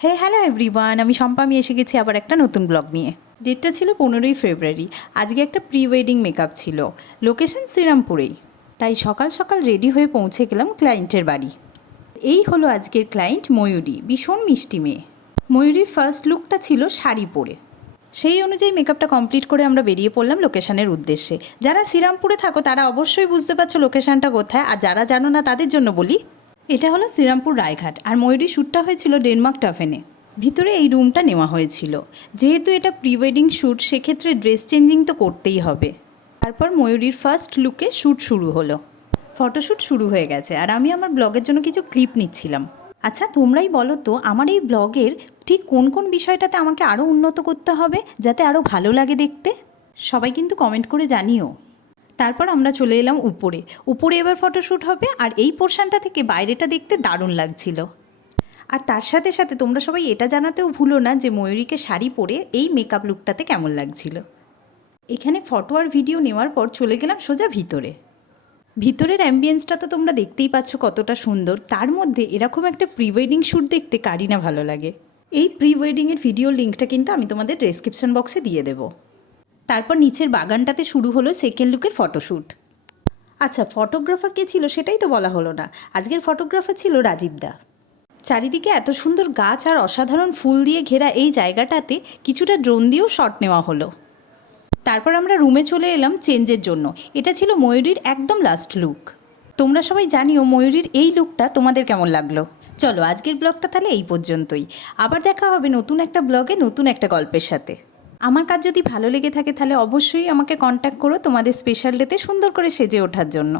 Hello everyone, আমি শম্পা। আমি এসে গেছি আবার একটা নতুন ব্লগ নিয়ে। ডেটটা ছিল 15ই ফেব্রুয়ারি। আজকে একটা প্রি ওয়েডিং মেকআপ ছিল, লোকেশন শ্রীরামপুরেই। তাই সকাল সকাল রেডি হয়ে পৌঁছে গেলাম ক্লায়েন্টের বাড়ি। এই হলো আজকের ক্লায়েন্ট ময়ূরী, ভীষণ মিষ্টি মেয়ে। ময়ূরীর ফার্স্ট লুকটা ছিল শাড়ি পরে। সেই অনুযায়ী মেকআপটা কমপ্লিট করে আমরা বেরিয়ে পড়লাম লোকেশনের উদ্দেশ্যে। যারা শ্রীরামপুরে থাকো তারা অবশ্যই বুঝতে পারছো লোকেশনটা কোথায়, আর যারা জানো না তাদের জন্য বলি, এটা হলো শ্রীরামপুর রায়ঘাট। আর ময়ূরী শ্যুটটা হয়েছিল ডেনমার্ক টাফেনে। ভিতরে এই রুমটা নেওয়া হয়েছিল। যেহেতু এটা প্রি ওয়েডিং শ্যুট, সেক্ষেত্রে ড্রেস চেঞ্জিং তো করতেই হবে। তারপর ময়ূরীর ফার্স্ট লুকে শ্যুট শুরু হলো। ফটোশ্যুট শুরু হয়ে গেছে আর আমি আমার ব্লগের জন্য কিছু ক্লিপ নিচ্ছিলাম। আচ্ছা, তোমরাই বলো তো আমার এই ব্লগের ঠিক কোন কোন বিষয়টাতে আমাকে আরও উন্নত করতে হবে, যাতে আরও ভালো লাগে দেখতে। সবাই কিন্তু কমেন্ট করে জানিও। তারপর আমরা চলে এলাম উপরে। উপরে এবার ফটোশ্যুট হবে, আর এই পোর্শনটা থেকে বাইরেটা দেখতে দারুণ লাগছিল। আর তার সাথে সাথে তোমরা সবাই এটা জানাতেও ভুলো না যে ময়ূরীকে শাড়ি পরে এই মেকআপ লুকটাতে কেমন লাগছিল। এখানে ফটো আর ভিডিও নেওয়ার পর চলে গেলাম সোজা ভিতরে। ভিতরের অ্যাম্বিয়েন্সটা তো তোমরা দেখতেই পাচ্ছ কতটা সুন্দর। তার মধ্যে এরকম একটা প্রি ওয়েডিং শ্যুট দেখতে কারই না ভালো লাগে। এই প্রি ওয়েডিংয়ের ভিডিও লিঙ্কটা কিন্তু আমি তোমাদের ডেসক্রিপশন বক্সে দিয়ে দেবো। তারপর নিচের বাগানটাতে শুরু হলো সেকেন্ড লুকের ফটোশ্যুট। আচ্ছা, ফটোগ্রাফার কে ছিল সেটাই তো বলা হলো না। আজকের ফটোগ্রাফার ছিল রাজীব দা। চারিদিকে এত সুন্দর গাছ আর অসাধারণ ফুল দিয়ে ঘেরা এই জায়গাটাতে কিছুটা ড্রোন দিয়েও শট নেওয়া হলো। তারপর আমরা রুমে চলে এলাম চেঞ্জের জন্য। এটা ছিল ময়ূরীর একদম লাস্ট লুক। তোমরা সবাই জানিও ময়ূরীর এই লুকটা তোমাদের কেমন লাগলো। চলো, আজকের ব্লগটা তাহলে এই পর্যন্তই। আবার দেখা হবে নতুন একটা ব্লগে, নতুন একটা গল্পের সাথে। আমার কাজ যদি ভালো লেগে থাকে তাহলে অবশ্যই আমাকে কন্ট্যাক্ট করো তোমাদের স্পেশাল ডেতে সুন্দর করে সেজে ওঠার জন্য।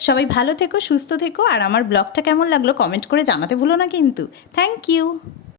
সবাই ভালো থেকো, সুস্থ থেকো, আর আমার ব্লগটা কেমন লাগলো কমেন্ট করে জানাতে ভুলো না কিন্তু। Thank you.